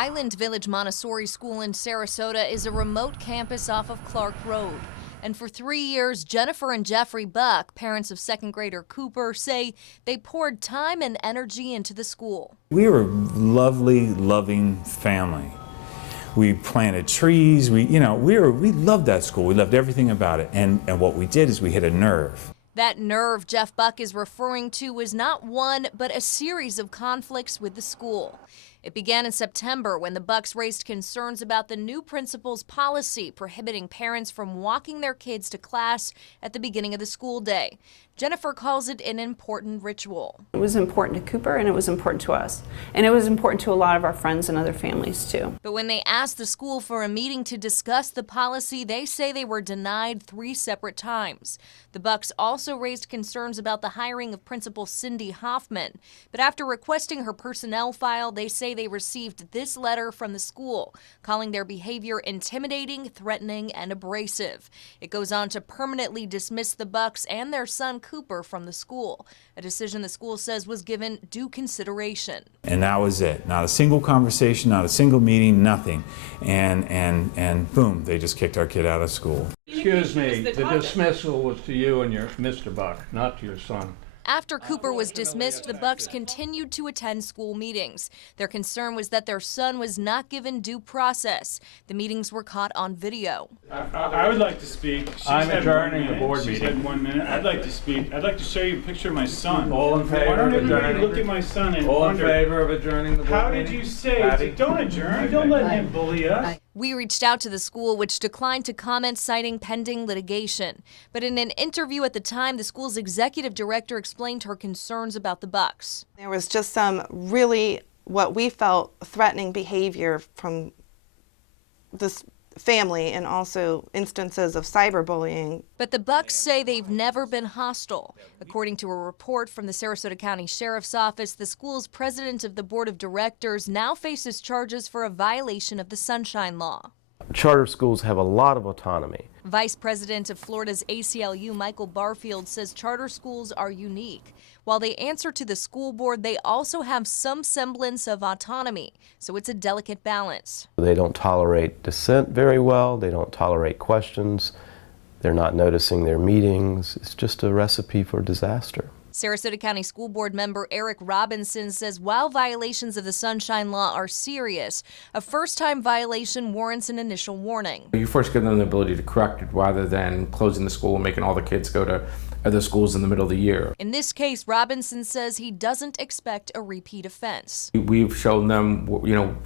Island Village Montessori School in Sarasota is a remote campus off of Clark Road. And for 3 years, Jennifer and Jeffrey Buck, parents of second grader Cooper, say they poured time and energy into the school. We were a lovely, loving family. We planted trees. We loved that school. We loved everything about it. And what we did is we hit a nerve. That nerve Jeff Buck is referring to was not one, but a series of conflicts with the school. It began in September when the Bucks raised concerns about the new principal's policy prohibiting parents from walking their kids to class at the beginning of the school day. Jennifer calls it an important ritual. It was important to Cooper and it was important to us. And it was important to a lot of our friends and other families too. But when they asked the school for a meeting to discuss the policy, they say they were denied 3 separate times. The Bucks also raised concerns about the hiring of Principal Cindy Hoffman. But after requesting her personnel file, they say they received this letter from the school, calling their behavior intimidating, threatening, and abrasive. It goes on to permanently dismiss the Bucks and their son Cooper from the school, a decision the school says was given due consideration. And that was it. Not a single conversation, not a single meeting, nothing. And boom, they just kicked our kid out of school. Excuse me, the dismissal was to you and your Mr. Buck, not to your son. After Cooper was dismissed, the Bucks continued to attend school meetings. Their concern was that their son was not given due process. The meetings were caught on video. I would like to speak. I'm adjourning the board meeting. She's had 1 minute. I'd like to speak. I'd like to show you a picture of my son. All in favor Why don't of everybody adjourning? look at my son and All in wonder, favor of adjourning the board how meeting? did you say? Patty? Don't adjourn. Don't let him bully us. We reached out to the school, which declined to comment, citing pending litigation. But in an interview at the time, the school's executive director explained her concerns about the Bucks. There was just some really, what we felt, threatening behavior from this family and also instances of cyberbullying. But the Bucks say they've never been hostile. According to a report from the Sarasota County Sheriff's Office, the school's president of the board of directors now faces charges for a violation of the Sunshine Law. Charter schools have a lot of autonomy. Vice President of Florida's ACLU, Michael Barfield, says charter schools are unique. While they answer to the school board, they also have some semblance of autonomy, so it's a delicate balance. They don't tolerate dissent very well. They don't tolerate questions. They're not noticing their meetings. It's just a recipe for disaster. Sarasota County School Board member Eric Robinson says while violations of the Sunshine Law are serious, a first-time violation warrants an initial warning. You first give them the ability to correct it rather than closing the school and making all the kids go to other schools in the middle of the year. In this case, Robinson says he doesn't expect a repeat offense. We've shown them,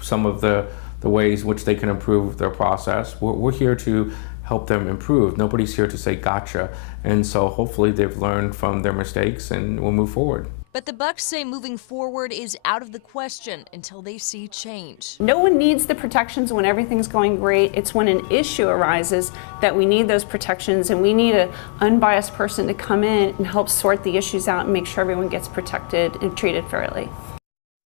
some of the ways in which they can improve their process. We're here to help them improve. Nobody's here to say gotcha. And so hopefully they've learned from their mistakes and will move forward. But the Bucks say moving forward is out of the question until they see change. No one needs the protections when everything's going great. It's when an issue arises that we need those protections, and we need an unbiased person to come in and help sort the issues out and make sure everyone gets protected and treated fairly.